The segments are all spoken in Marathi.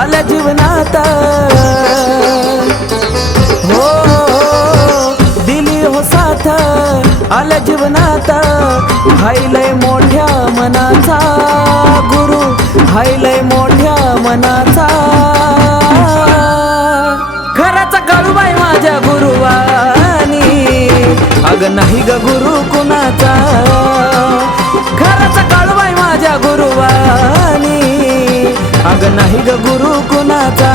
आल्या जीवनात. हो दिली हो साथ आल्या जीवनात. हायलय मोठ्या मनाचा गुरु हायलय मोठ्या मनाचा. खराचा काळूबाई माझ्या गुरुवानी अग नाही ग गुरु कुणाचा? खराचा काळूबाई माझ्या गुरुवानी अग नाही ग गुरु कुणाचा.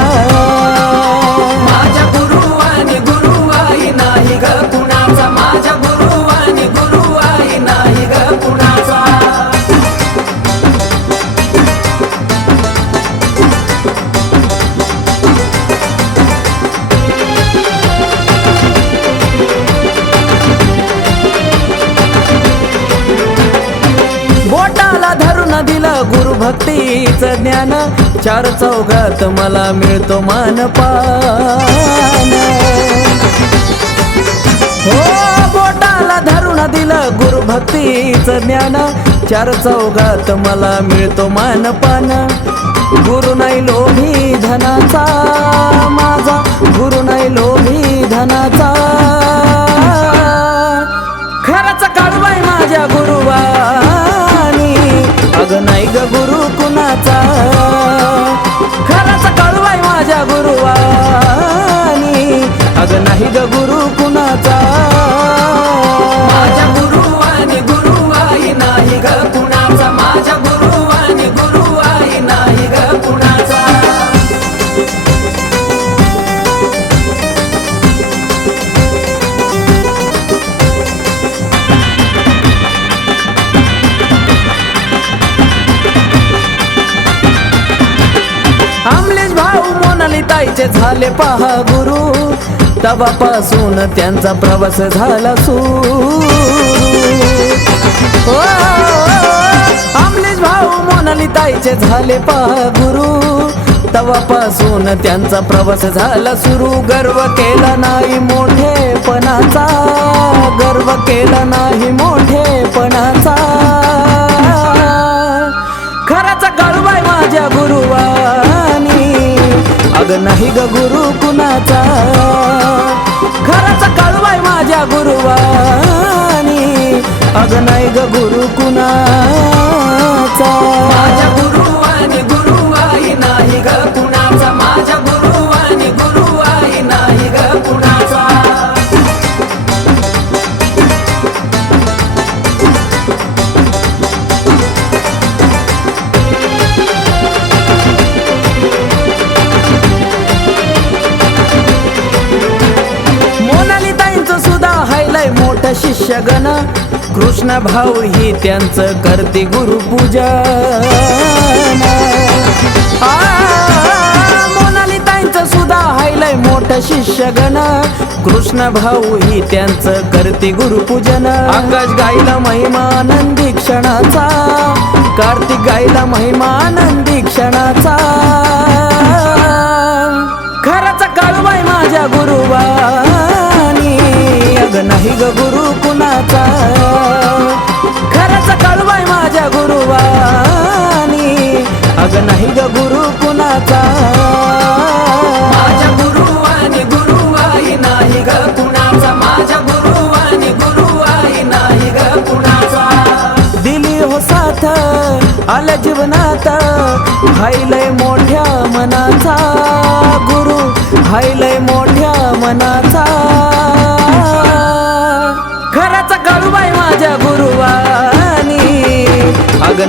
गुरु भक्तीचं ज्ञान चार चौघात मला मिळतो मानपान. हो बोटाला धरून दिलं गुरु भक्तीचं ज्ञान चार चौघात मला मिळतो मानपान. गुरु नाही लोभी धनाचा. नाही ग गुरु कुणाचा? खरंच कळवाय माझ्या गुरुवानी. अग नाही ग गुरु कुणाचा? मोनाली झाले पहा गुरु. तवापासून त्यांचा प्रवास झाला सुरू आमलेश भाऊ मोनाली ताईचे झाले पहा गुरु. तवापासून त्यांचा प्रवास झाला सुरू. गर्व केला नाही मोठेपणाचा. गर्व केला नाही मोठे राग नाही ग गुरु कुणाचा? खराचा काळूबाई माझ्या गुरुवानी अग नाही ग गुरु कुणा शिष्यगण कृष्ण भाऊ ही त्यांचं करते गुरुपूजा मोनाली सुद्धा हायलय मोठं शिष्यगण. कृष्ण भाऊ ही त्यांचं करते गुरुपूजन. आकाश गायला महिमानंदी क्षणाचा. कार्तिक गायला महिमानंदी क्षणाचा. खराचा काळूबाई माझ्या गुरुवानी अग नाही ग गुरु. कुणाचा? खराचा काळूबाई माझ्या गुरुवानी अग नाही ग गुरु कुणाचा? माझ्या गुरुवानी गुरुवाई नाही ग कुणाचा? माझ्या गुरुवानी गुरुवाई नाही ग कुणाचा? दिली हो साथ आल्या जीवनात. हायलय मोठ्या मनाचा. गुरु हायलय मोठ्या मनाचा.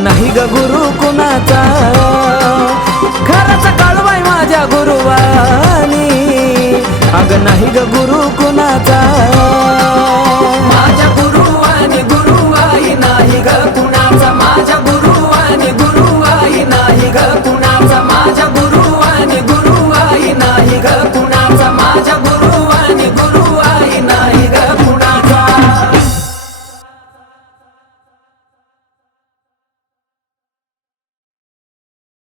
नाही ग गुरु कुणाचा? खराचा काळूबाई माझ्या गुरुवानी अग नाही ग गुरु कुणाचा?